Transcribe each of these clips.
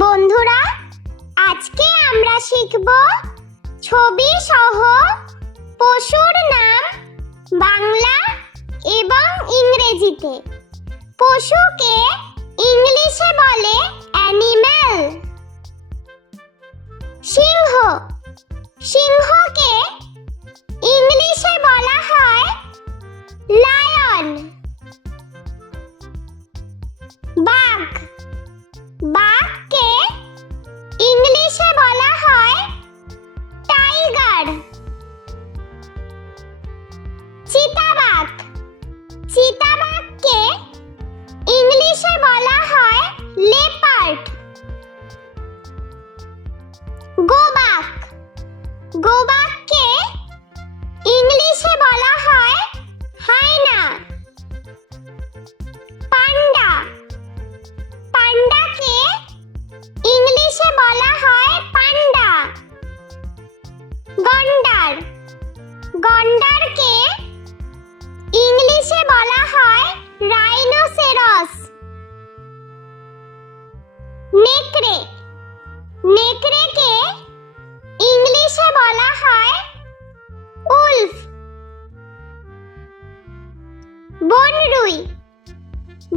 বন্ধুরা, আজকে আমরা শিখব ছবি সহ পশুর নাম বাংলা এবং ইংরেজিতে। পশুকে ইংলিশে বলে অ্যানিম্যাল। সিংহ, সিংহকে ইংলিশে বলা হয় লায়ন। বাঘ, বাঘকে ইংলিশে বলা হয় টাইগার। চিতাবাঘ, চিতাবাঘকে ইংলিশে বলা হয় লেপার্ড। গোবাক, গোবাককে ইংলিশে বলা হয় হায়না। পান্ডা, পান্ডাকে ইংলিশে বলা হয় পান্ডা। গন্ডার, গন্ডারকে ইংলিশে বলা হয় রাইনোসেরস। নেকড়ে, নেকড়েকে ইংলিশে বলা হয় উলফ। বনরুই,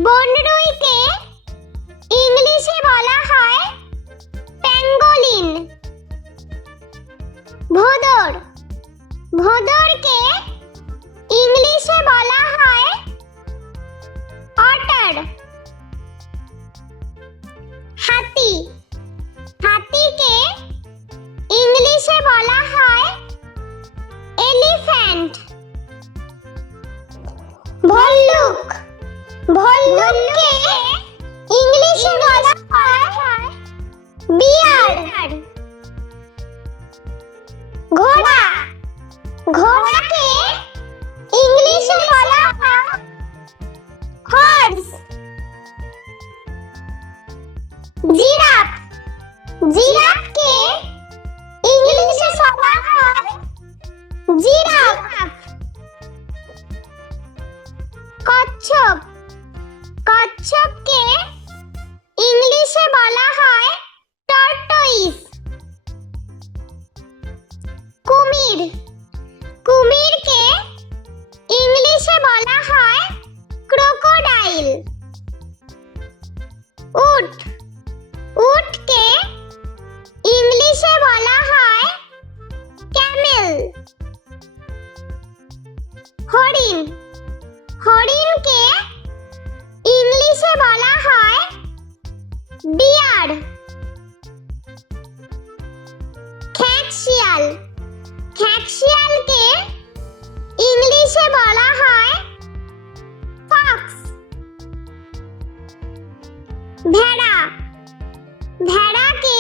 বনরুইকে ইংলিশে বলা হয় প্যাঙ্গোলিন। ভোঁদর, ভোঁদরকে ইংলিশে বলা হয় অটার। হাতি, হাতিকে ইংলিশে বলা হয় এলিফ্যান্ট। ভল্লুক, ভল্লুককে ইংলিশে বলা হয় বিয়ার। ঘোড়া, ঘোড়াকে ইংলিশে বলা হয় হর্স। জিরাফ, জিরাফকে ইংলিশে বলা হয় জিরাফ। কচ্ছপ, কচ্ছপকে ইংলিশে বলা হয় টর্টয়েস। কুমির, কুমিরকে ইংলিশে বলা হয় ক্রোকোডাইল। উট, উটকে ইংলিশে বলা হয় ক্যামেল। হরিণ, হরিণকে ইংলিশে বলা হয় ডিয়ার। খ্যাঁকশিয়াল, খ্যাঁকশিয়ালকে ইংলিশে বলা হয় ফক্স। ভেড়া, ভেড়াকে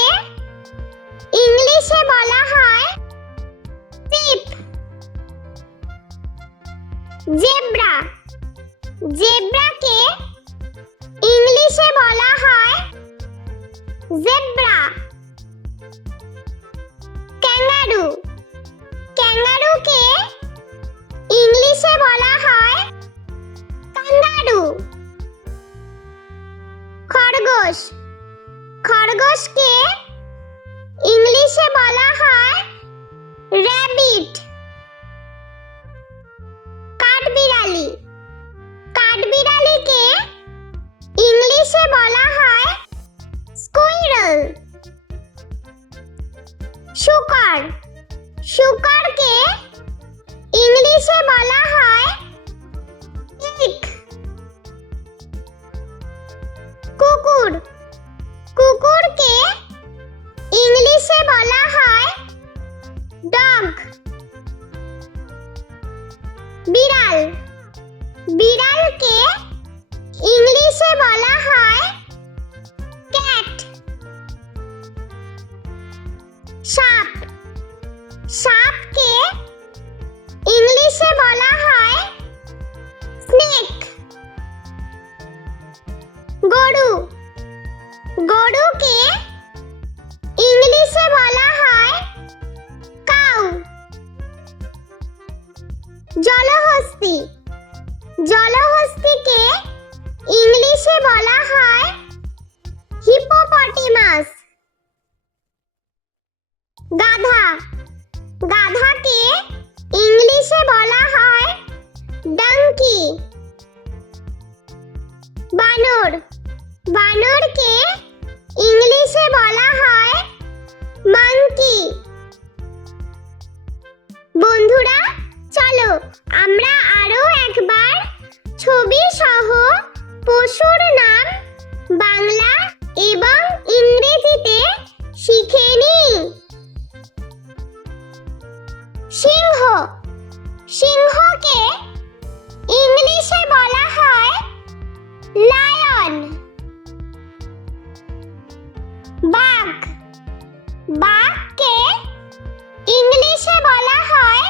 ইংলিশে বলা হয় শিপ। জেব্রা, জেব্রাকে ইংলিশে বলা হয় জেব্রা। ক্যাঙ্গারু, ক্যাঙ্গারুকে ইংলিশে বলা হয় কাঙ্গারু। খরগোশ, খরগোশকে ইংলিশে বলা হয় র‍্যাবিট। কাঠবিড়ালি, কাঠবিড়ালিকে ইংলিশে বলা হয় স্কুইরল। শুকর, শুকরকে ইংলিশে বলা হয় ইক। কুকুর, কুকুরকে ইংলিশে বলা হয় ডগ। বিড়াল, বিড়ালকে ইংলিশে বলা হয় ক্যাট। সাপ, সাপকে ইংলিশে বলা হয় স্নেক। গরু, গরুকে ইংলিশে বলা হয় কাউ। জলহস্তী, জলহস্তীকে ইংলিশে বলা হয় হিপোপটেমাস। বানর বানরকে ইংলিশে বলা হয় মাঙ্কি। বন্ধুরা, চলো আমরা আরো একবার ছবি সহ পশুর নাম বাংলা এবং ইংরেজিতে শিখে নিই। সিংহ সিংহকে ইংলিশে বলা হয় লায়ন। বাঘ বাঘকে ইংলিশে বলা হয়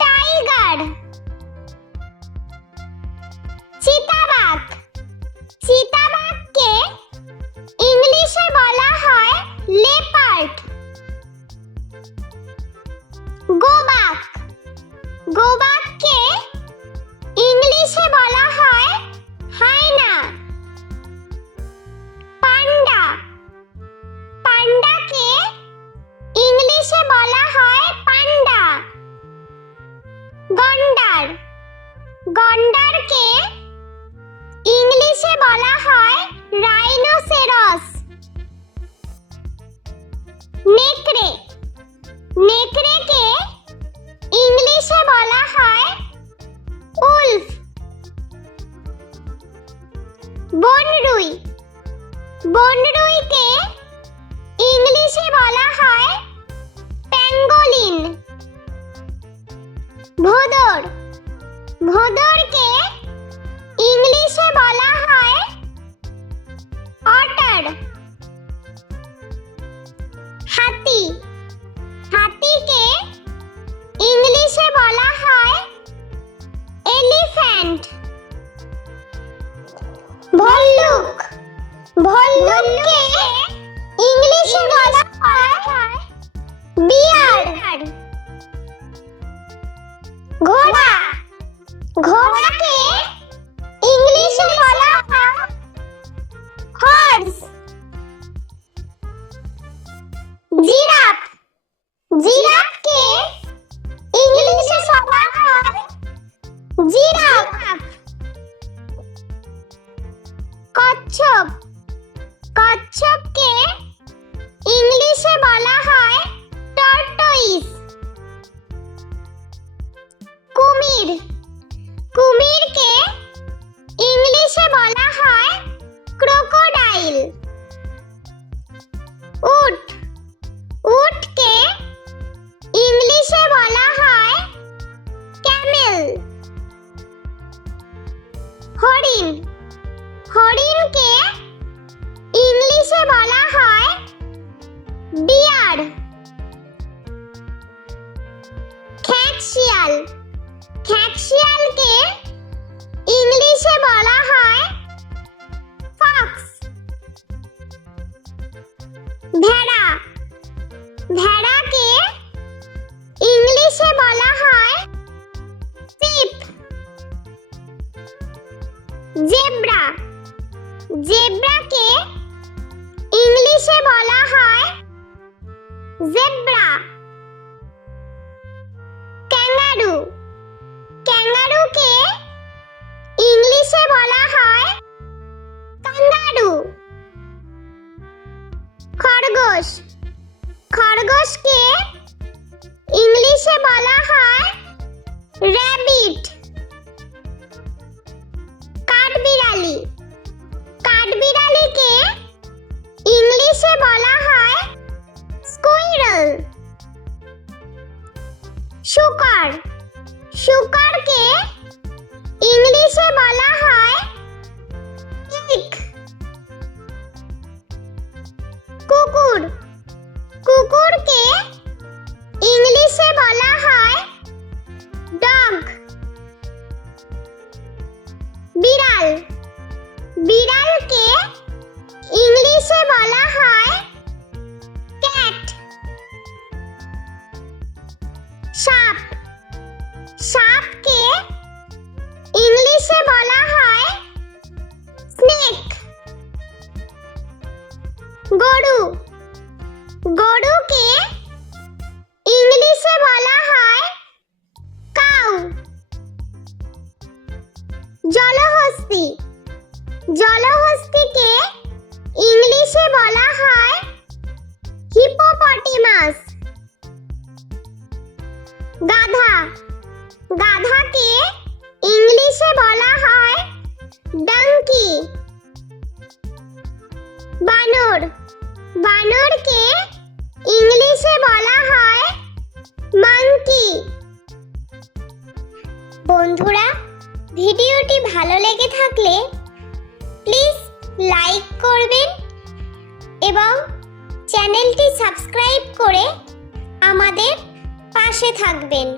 টাইগার। চিতাবাঘ চিতাবাঘকে ইংলিশে বলা হয় লেপার্ড। গোবাক গোবাককে ইংলিশে বলা হয় হায়না। পান্ডা পান্ডাকে ইংলিশে বলা হয় পান্ডা। গন্ডার গন্ডারকে ইংলিশে বলা হয় রাইনোসেরস। নেকড়ে নেকড়েকে ইংলিশে বলা হয় উলফ। বনরুই বনরুইকে ইংলিশে বলা হয় প্যাঙ্গোলিন। ভোঁদর ভোঁদরকে ইংলিশে বলা হয় অটার। হাতি হাতিকে ইংলিশে বলা হয় এলিফ্যান্ট। ভল্লুক ভল্লুককে ইংলিশে বলা হয় বিয়ার। ঘোড়া ঘোড়াকে ইংলিশে বলা হয় হর্স। জিরাফ জিরাফকে ইংলিশে বলা হয় জিরাফ। কচ্ছপ কচ্ছপকে ইংলিশে বলা হয় টর্টয়েস। কুমির কুমিরকে ইংলিশে বলা হয় ক্রোকোডাইল। উট উটকে ইংলিশে বলা হয় ক্যামেল। হরিণ হরিণকে ইংলিশে বলা হয় ডিয়ার। খ্যাঁকশিয়াল খ্যাঁকশিয়ালকে ইংলিশে বলা হয় ফক্স। ভেড়া ভেড়াকে ইংলিশে বলা হয় শিপ। জেব্রা জেব্রাকে ইংলিশে বলা হয় জেব্রা। ক্যাঙ্গারু ক্যাঙ্গারুকে ইংলিশে বলা হয় কাঙ্গারু। খরগোশ খরগোশকে ইংলিশে বলা হয় র‍্যাবিট। কাঠবিড়ালি কাঠবিড়ালিকে ইংলিশে বলা হয় স্কুইরল। শুকর শুকরকে ইংলিশে বলা হয় কিক। কুকুর কুকুরকে ইংলিশে বলা হয় ডগ। বিড়াল বিড়ালকে ইংলিশে বলা হয় ক্যাট। সাপ সাপকে ইংলিশে বলা হয় স্নেক। গরু গরুকে ইংলিশে বলা হয় কাউ। জলহস্তী জলহস্তিকে ইংলিশে বলা হয় হিপোপটেমাস। গাধা, গাধাকে ইংলিশে বলা হয় ডাঙ্কি। বানর, বানরকে ইংলিশে বলা হয় মাঙ্কি। বন্ধুরা, ভিডিওটি ভালো লেগে থাকলে প্লিজ লাইক করবেন এবং চ্যানেলটি সাবস্ক্রাইব করে আমাদের পাশে থাকবেন।